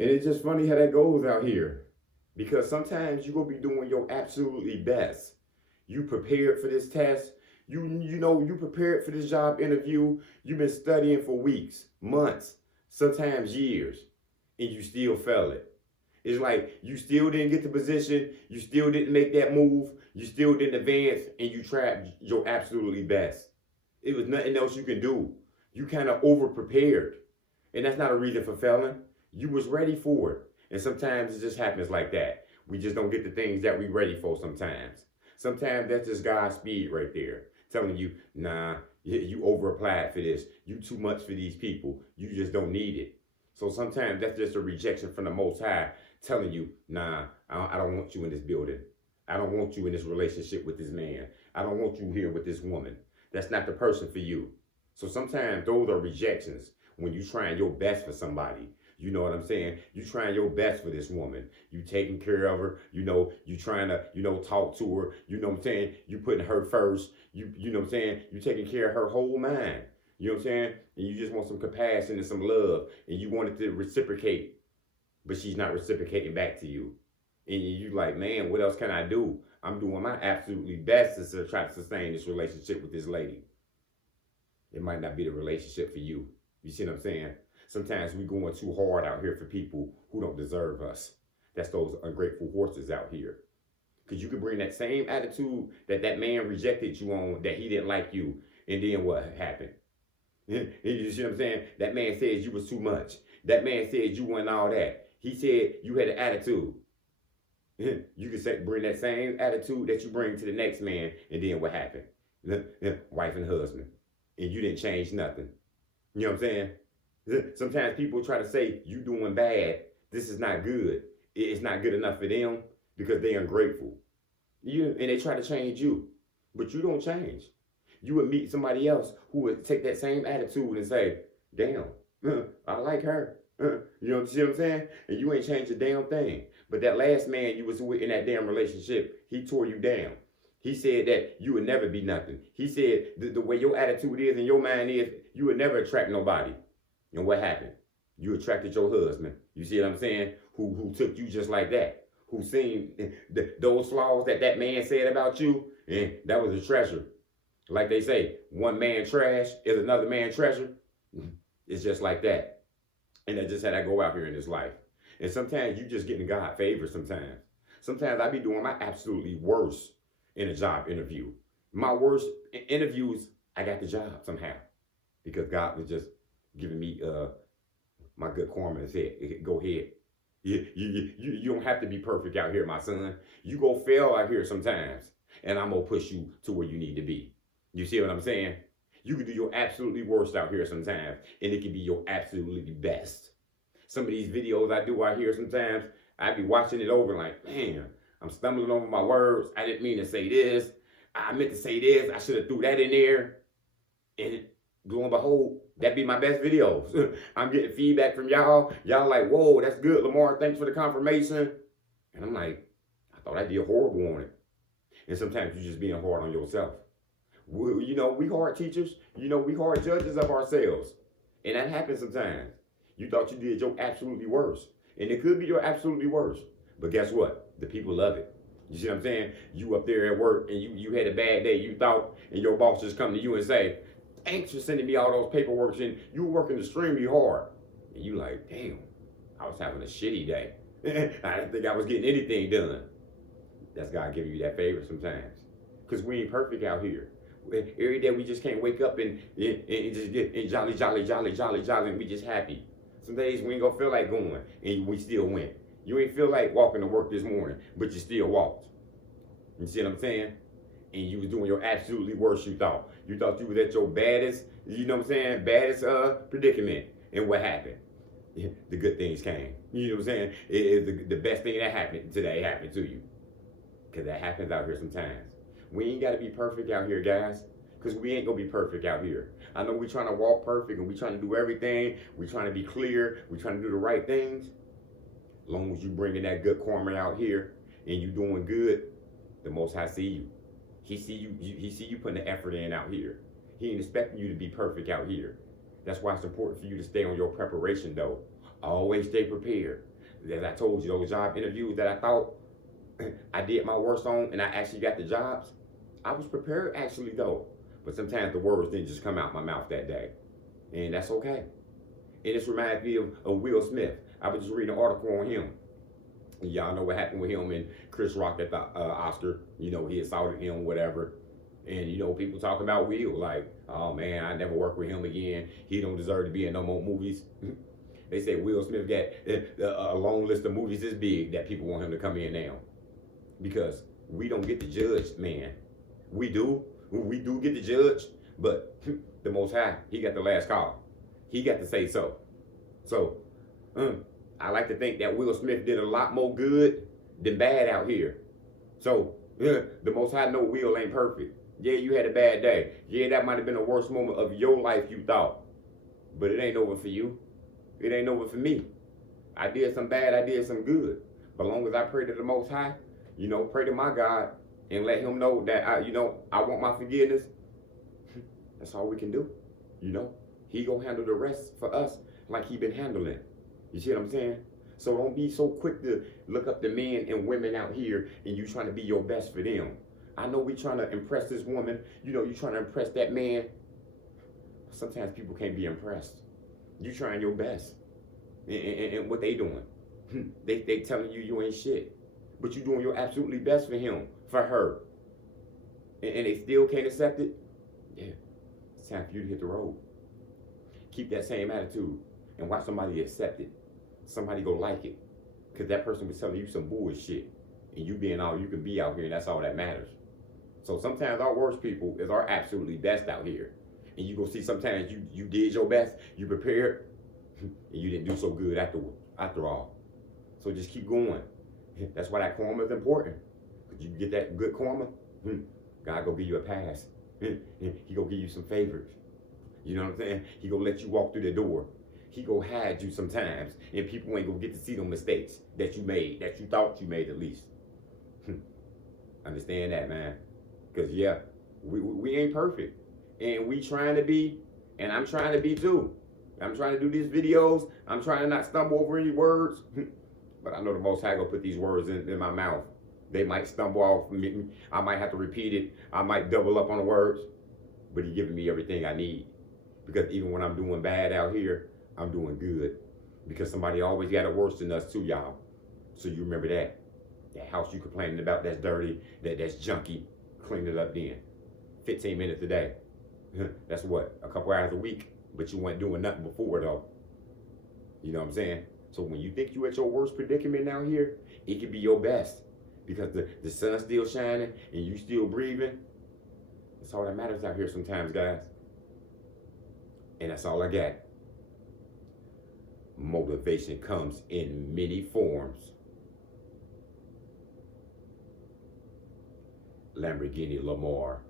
And it's just funny how that goes out here. Because sometimes you gonna be doing your absolutely best. You prepared for this test. You prepared for this job interview. You've been studying for weeks, months, sometimes years, and you still fail it. It's like you still didn't get the position, you still didn't make that move, you still didn't advance, and you tried your absolutely best. It was nothing else you can do. You kind of over prepared. And that's not a reason for failing. You was ready for it. And sometimes it just happens like that. We just don't get the things that we ready for sometimes. Sometimes that's just God's speed right there. Telling you, nah, you over applied for this. You too much for these people. You just don't need it. So sometimes that's just a rejection from the Most High telling you, nah, I don't want you in this building. I don't want you in this relationship with this man. I don't want you here with this woman. That's not the person for you. So sometimes those are rejections when you trying your best for somebody. You know what I'm saying? You trying your best for this woman. You taking care of her. You trying to, talk to her. You know what I'm saying? You putting her first. You know what I'm saying? You taking care of her whole mind. You know what I'm saying? And you just want some compassion and some love. And you want it to reciprocate. But she's not reciprocating back to you. And you like, man, what else can I do? I'm doing my absolutely best to try to sustain this relationship with this lady. It might not be the relationship for you. You see what I'm saying? Sometimes we going too hard out here for people who don't deserve us. That's those ungrateful horses out here. Because you can bring that same attitude that man rejected you on, that he didn't like you, and then what happened? You see what I'm saying? That man said you was too much. That man said you weren't all that. He said you had an attitude. You can bring that same attitude that you bring to the next man, and then what happened? Wife and husband. And you didn't change nothing. You know what I'm saying? Sometimes people try to say you doing bad. This is not good. It's not good enough for them because they're ungrateful. And they try to change you, but you don't change. You would meet somebody else who would take that same attitude and say, "Damn, I like her." You see what I'm saying? And you ain't changed a damn thing. But that last man you was with in that damn relationship, he tore you down. He said that you would never be nothing. He said the way your attitude is and your mind is, you would never attract nobody. And what happened? You attracted your husband. You see what I'm saying? Who took you just like that. Who seen those flaws that man said about you, and that was a treasure. Like they say, one man trash is another man treasure. It's just like that. And that's just how I go out here in this life. And sometimes you just getting God favor sometimes. Sometimes I be doing my absolutely worst in a job interview. My worst interviews, I got the job somehow. Because God was just giving me my good karma and said, go ahead. You don't have to be perfect out here, my son. You go fail out here sometimes. And I'm going to push you to where you need to be. You see what I'm saying? You can do your absolutely worst out here sometimes. And it can be your absolutely best. Some of these videos I do out here sometimes, I be watching it over like, man, I'm stumbling over my words. I didn't mean to say this. I meant to say this. I should have threw that in there. And lo and behold, that be my best videos. I'm getting feedback from y'all. Y'all like, whoa, that's good, Lamar. Thanks for the confirmation. And I'm like, I thought I did horrible on it. And sometimes you're just being hard on yourself. We hard teachers. We hard judges of ourselves. And that happens sometimes. You thought you did your absolutely worst. And it could be your absolutely worst. But guess what? The people love it. You see what I'm saying? You up there at work and you had a bad day, you thought, and your boss just come to you and say, thanks for sending me all those paperwork, and you were working extremely hard. And you like, damn, I was having a shitty day. I didn't think I was getting anything done. That's God giving you that favor sometimes. Because we ain't perfect out here. Every day we just can't wake up and just get jolly, and we just happy. Some days we ain't gonna feel like going, and we still went. You ain't feel like walking to work this morning, but you still walked. You see what I'm saying? And you was doing your absolutely worst, you thought. You thought you was at your baddest, baddest predicament. And what happened? The good things came. You know what I'm saying? The best thing that happened today happened to you. Because that happens out here sometimes. We ain't got to be perfect out here, guys. Because we ain't going to be perfect out here. I know we trying to walk perfect and we trying to do everything. We trying to be clear. We trying to do the right things. As long as you bringing that good karma out here and you doing good, the Most High see you. He see you putting the effort in out here. He ain't expecting you to be perfect out here. That's why it's important for you to stay on your preparation, though. Always stay prepared. As I told you, those job interviews that I thought I did my worst on and I actually got the jobs, I was prepared actually though. But sometimes the words didn't just come out my mouth that day. And that's okay. And this reminds me of Will Smith. I was just reading an article on him. Y'all know what happened with him and Chris Rock at the Oscar. You know, he assaulted him, whatever. And, you know, people talk about Will like, oh man, I never work with him again. He don't deserve to be in no more movies. They say Will Smith got a long list of movies this big that people want him to come in now. Because we don't get to judge, man. We do get to judge, but the Most High, he got the last call. He got to say so. So, I like to think that Will Smith did a lot more good than bad out here. So, the Most High know Will ain't perfect. Yeah, you had a bad day. Yeah, that might have been the worst moment of your life, you thought. But it ain't over for you. It ain't over for me. I did some bad, I did some good. But as long as I pray to the Most High, you know, pray to my God and let him know that I want my forgiveness. That's all we can do. You know, he gonna handle the rest for us like he been handling. You see what I'm saying? So don't be so quick to look up the men and women out here and you trying to be your best for them. I know we trying to impress this woman. You know, you trying to impress that man. Sometimes people can't be impressed. You trying your best. And what they doing? They telling you ain't shit. But you doing your absolutely best for him, for her. And they still can't accept it? Yeah. It's time for you to hit the road. Keep that same attitude and watch somebody accept it. Somebody go like it. Because that person was telling you some bullshit. And you being all you can be out here, and that's all that matters. So sometimes our worst people is our absolutely best out here. And you go see sometimes you did your best, you prepared, and you didn't do so good after all. So just keep going. That's why that karma is important. Because you get that good karma, God gonna give you a pass. He gonna give you some favors. You know what I'm saying? He gonna let you walk through the door. He gonna hide you sometimes, and people ain't gonna get to see the mistakes that you made, that you thought you made at least. Understand that, man. Because, yeah, we ain't perfect. And we trying to be, and I'm trying to be too. I'm trying to do these videos. I'm trying to not stumble over any words. But I know the Most High gonna put these words in my mouth. They might stumble off me. I might have to repeat it. I might double up on the words. But He giving me everything I need. Because even when I'm doing bad out here, I'm doing good. Because somebody always got it worse than us too, y'all. So you remember that. That house you complaining about that's dirty, that's junky. Clean it up then. 15 minutes a day. That's what? A couple hours a week. But you weren't doing nothing before though. You know what I'm saying? So when you think you at your worst predicament out here, it could be your best. Because the sun's still shining and you still breathing. That's all that matters out here sometimes, guys. And that's all I got. Motivation comes in many forms. Lamborghini Lamar.